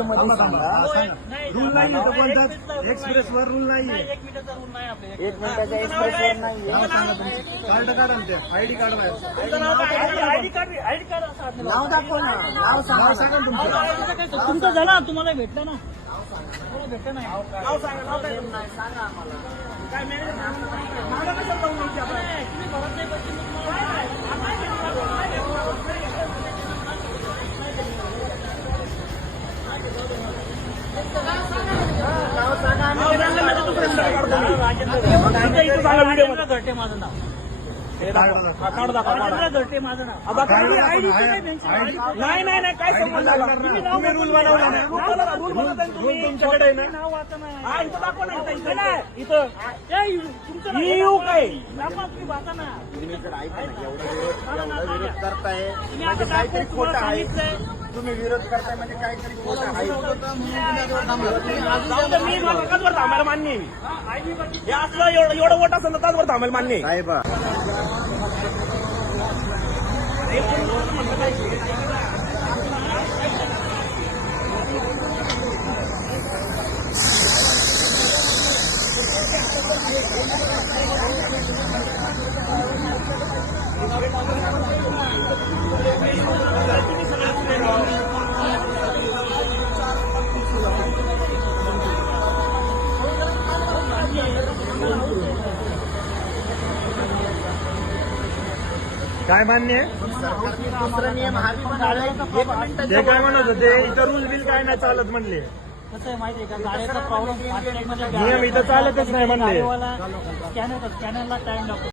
Video मध्ये सांगा. Rule नाही आहे कोणताच एक्सप्रेसवर रूल नाही आहे. 1 मिनिटाचा रूल नाही आपल्या 1 मिनिटाच्या एक्सप्रेसवर नाहीये. कार्ड काढा ना ते आयडी कार्ड बाहेर. आयडी कार्ड असं आपलं नाव दाखव ना. नाव सांगा. सांगा ना तुमचं. तुमचं झालं तुम्हाला भेटलं ना. तुम्हाला भेटलं नाही. नाव सांगा. नाव काय नाही सांगा आम्हाला. काय मॅनेजर मला कसं जाऊन द्यायचं आपण? तुम्ही भरत नाही पैसे मग नाव सांगा. राजेंद्र घरटे माझं नाव. कार्ड दाखवा. राजेंद्र घरटे माझं नाव. नाही नाही नाही काय संबंध आला? तुम्ही रूल बनवला ना. रूल बनवता तुम्ही तुमच्याकडे आहे ना. नाव वाचा ना. हा इथं दाखवा ना. इथं नाही इथं तुमचं येऊ काय दाखवा तुम्ही वाचा ना. तुम्ही जर ऐका ना, एवढा विरोध करताय म्हणजे काहीतरी खोटं आहे. तुम्ही विरोध करताय म्हणजे काहीतरी खोटं आहे. मी मला तासभर थांबायला मान्य आहे. हे असलं एवढं वोट असेल तर तासभर थांबायला मान्य आहे. साहेब काय मान्य आहे? दुसरा नियम हा बी बनवलाय. 1 मिनिटाच्या ते काय म्हणत होते इथं रूल बिल काय नाही चालत म्हणले. कसं आहे माहिती आहे का गाड्याचा प्रॉब्लेम नियम इथं चालतच नाही म्हणले. स्कॅनरला टाइम लागतो.